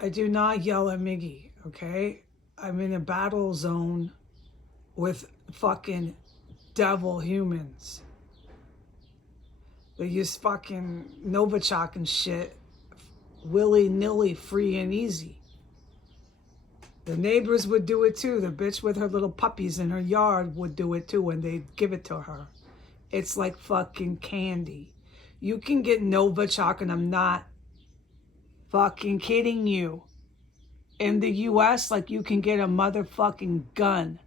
I do not yell at Miggy, okay? I'm in a battle zone with fucking devil humans. They use fucking Novichok and shit willy-nilly, free and easy. The neighbors would do it too. The bitch with her little puppies in her yard would do it too when they give it to her. It's like fucking candy. You can get Novichok, and I'm not fucking kidding you, in the US like you can get a motherfucking gun.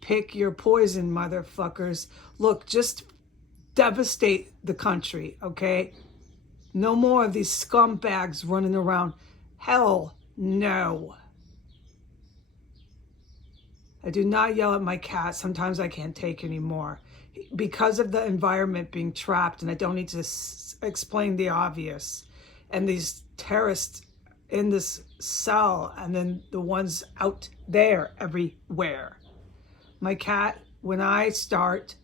Pick your poison, motherfuckers. Look, just devastate the country, okay? No more of these scumbags running around. Hell no. I do not yell at my cat. Sometimes I can't take anymore because of the environment being trapped, and I don't need to explain the obvious. And these terrorists in this cell, and then the ones out there everywhere. My cat, when I start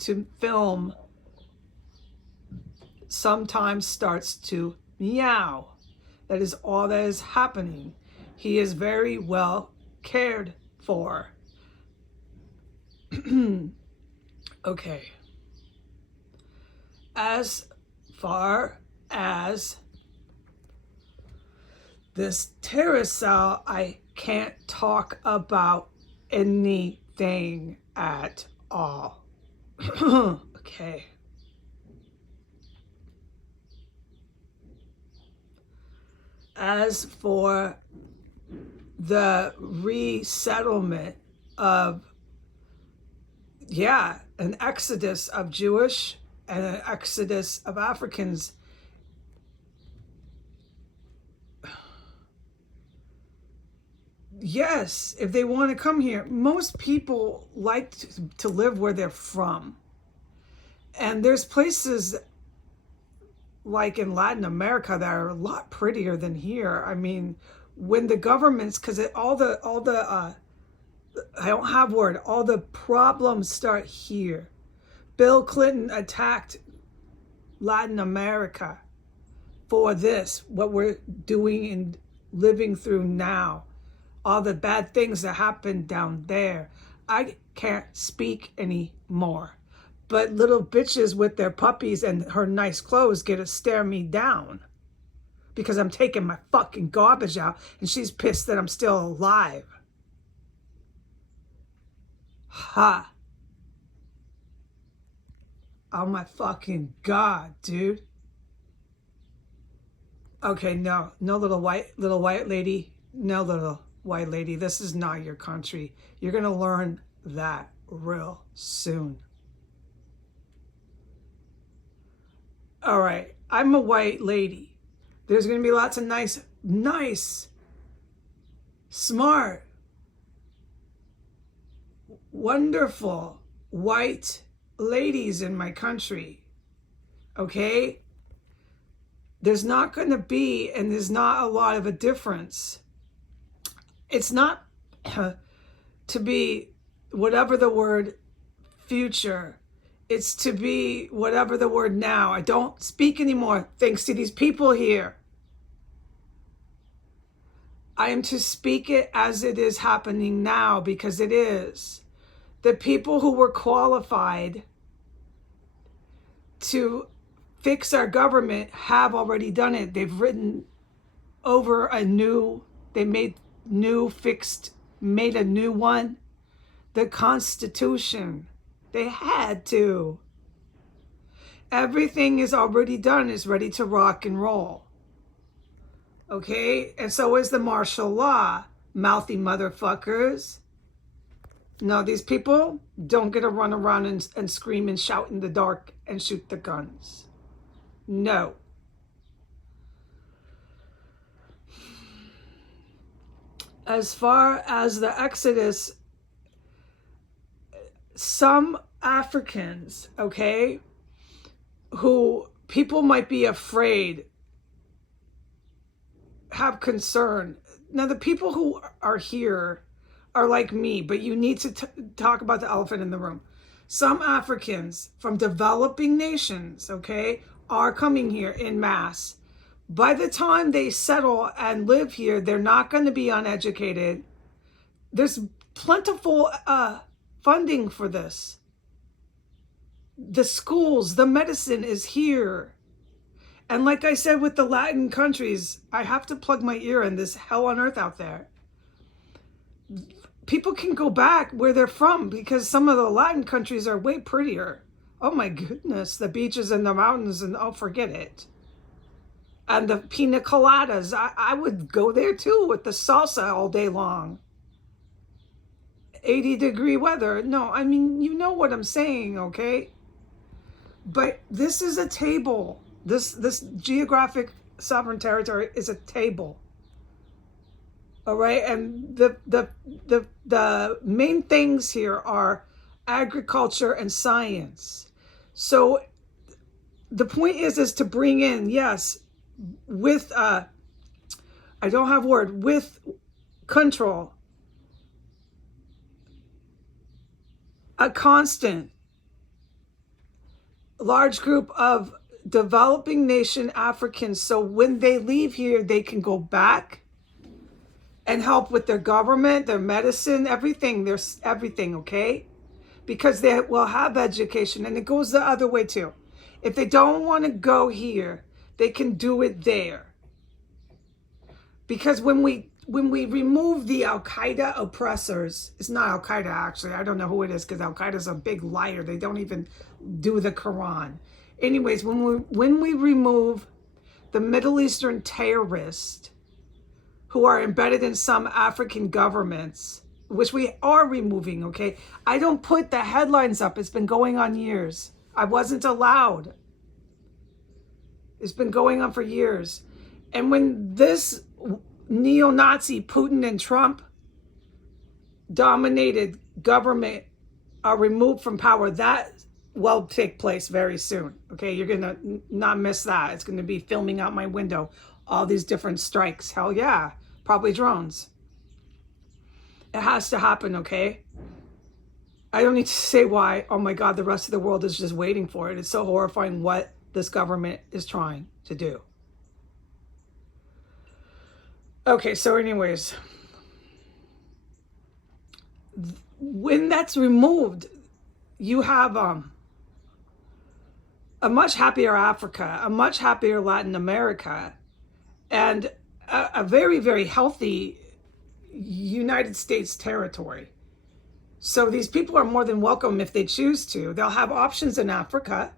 to film, sometimes starts to meow. That is all that is happening. He is very well cared for. Okay. As far as this terrorist cell, I can't talk about anything at all. Okay. As for the resettlement of, an exodus of Jewish and an exodus of Africans, yes, if they want to come here. Most people like to live where they're from. And there's places like in Latin America that are a lot prettier than here. I mean, when the governments, because all the I don't have word, all the problems start here. Bill Clinton attacked Latin America for this, what we're doing and living through now. All the bad things that happened down there. I can't speak anymore. But little bitches with their puppies and her nice clothes get to stare me down because I'm taking my fucking garbage out, and she's pissed that I'm still alive. Ha. Oh my fucking God, dude. Okay, no little white lady. No little white lady. This is not your country. You're going to learn that real soon. All right, I'm a white lady. There's going to be lots of nice, smart, wonderful white ladies in my country, okay? There's not going to be, and there's not a lot of a difference. It's not to be whatever the word future. It's to be whatever the word now. I don't speak anymore thanks to these people here. I am to speak it as it is happening now, because it is. The people who were qualified to fix our government have already done it. They've written over they made a new one, the Constitution. They had to. Everything is already done, is ready to rock and roll. Okay? And so is the martial law, mouthy motherfuckers. No, these people don't get to run around and scream and shout in the dark and shoot the guns. No. As far as the Exodus, some Africans, okay, who people might be afraid, have concern. Now, the people who are here are like me, but you need to talk about the elephant in the room. Some Africans from developing nations, okay, are coming here in mass By the time they settle and live here, they're not going to be uneducated. There's plentiful funding for this. The schools, the medicine is here. And like I said with the Latin countries, I have to plug my ear in this hell on earth out there. People can go back where they're from because some of the Latin countries are way prettier. Oh my goodness, the beaches and the mountains, and oh, forget it. And the pina coladas, I would go there too with the salsa all day long. 80-degree weather. No, I mean, you know what I'm saying, okay? But this is a table. This geographic sovereign territory is a table. All right, and the main things here are agriculture and science. So the point is to bring in, yes, with I don't have word, with control, a constant large group of developing nation Africans, so when they leave here they can go back and help with their government, their medicine, everything. There's everything, okay? Because they will have education, and it goes the other way too. If they don't want to go here, they can do it there. Because when we remove the Al-Qaeda oppressors, it's not Al-Qaeda actually, I don't know who it is because Al-Qaeda's a big liar. They don't even do the Quran. Anyways, when we remove the Middle Eastern terrorists who are embedded in some African governments, which we are removing, okay? I don't put the headlines up. It's been going on years. I wasn't allowed. It's been going on for years. And when this neo-Nazi Putin and Trump dominated government are removed from power, that will take place very soon. Okay, you're gonna not miss that. It's gonna be filming out my window, all these different strikes. Hell yeah, probably drones. It has to happen, okay? I don't need to say why. Oh my God, the rest of the world is just waiting for it. It's so horrifying what this government is trying to do. Okay, so anyways, when that's removed, you have a much happier Africa, a much happier Latin America, and a very, very healthy United States territory. So these people are more than welcome if they choose to. They'll have options in Africa.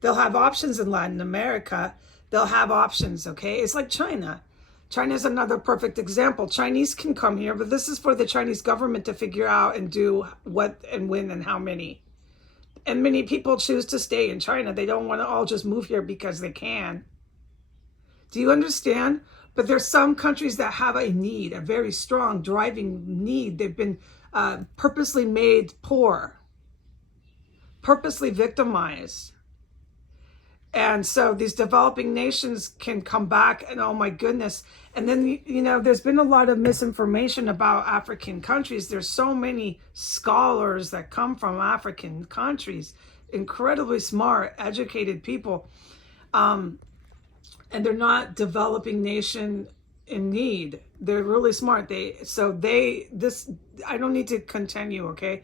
They'll have options in Latin America. They'll have options, okay? It's like China. China is another perfect example. Chinese can come here, but this is for the Chinese government to figure out and do what and when and how many. And many people choose to stay in China. They don't want to all just move here because they can. Do you understand? But there's some countries that have a need, a very strong driving need. They've been purposely made poor, purposely victimized. And so these developing nations can come back and, oh my goodness. And then, you know, there's been a lot of misinformation about African countries. There's so many scholars that come from African countries, incredibly smart, educated people. And they're not developing nation in need. They're really smart. I don't need to continue, okay?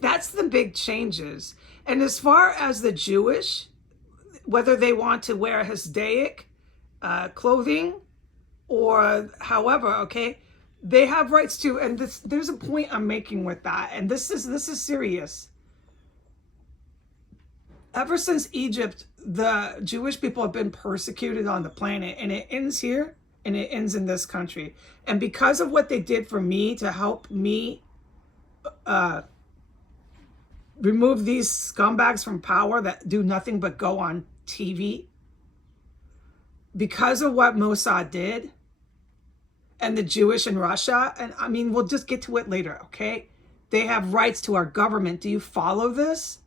That's the big changes. And as far as the Jewish, whether they want to wear Hasidic clothing or however, okay, they have rights to, and there's a point I'm making with that, and this is serious. Ever since Egypt, the Jewish people have been persecuted on the planet, and it ends here, and it ends in this country. And because of what they did for me to help me remove these scumbags from power that do nothing but go on TV, because of what Mossad did and the Jewish in Russia, and I mean, we'll just get to it later, okay? They have rights to our government. Do you follow this?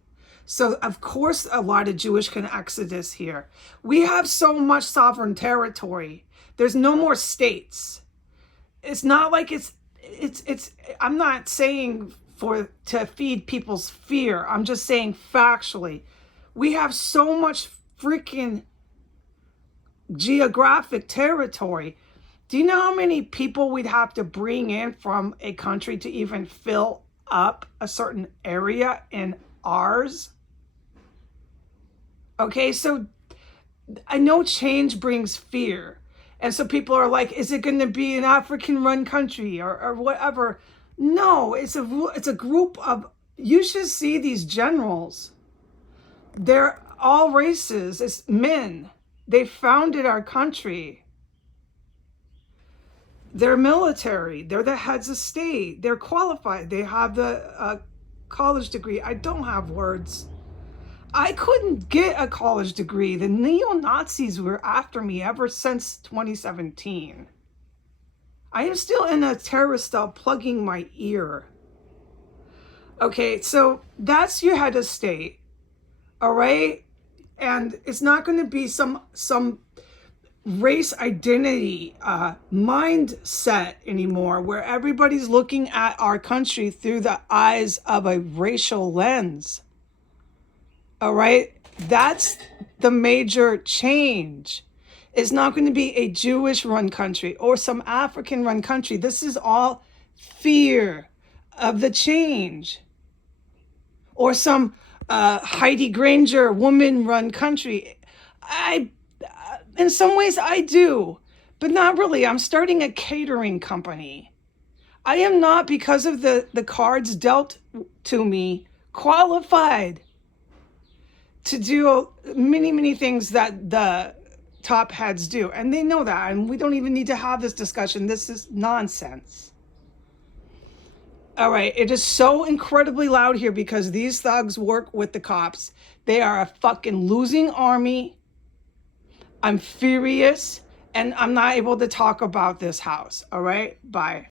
So, of course, a lot of Jewish can exodus here. We have so much sovereign territory. There's no more states. It's not like it's I'm not saying to feed people's fear. I'm just saying factually. We have so much freaking geographic territory. Do you know how many people we'd have to bring in from a country to even fill up a certain area in ours? Okay, so I know change brings fear. And so people are like, is it going to be an African run country or whatever? No, it's a group of, you should see these generals. They're all races. It's men. They founded our country. They're military. They're the heads of state. They're qualified. They have the college degree. I don't have words. I couldn't get a college degree. The neo-Nazis were after me ever since 2017. I am still in a terrorist cell plugging my ear. Okay, so that's your head of state. All right? And it's not going to be some race identity mindset anymore where everybody's looking at our country through the eyes of a racial lens. All right, that's the major change. It's not going to be a Jewish run country or some African run country. This is all fear of the change. Or some Heidi Granger woman run country. In some ways I do, but not really. I'm starting a catering company. I am not, because of the cards dealt to me, qualified to do many things that the top heads do. And they know that. And we don't even need to have this discussion. This is nonsense. All right. It is so incredibly loud here because these thugs work with the cops. They are a fucking losing army. I'm furious. And I'm not able to talk about this house. All right. Bye.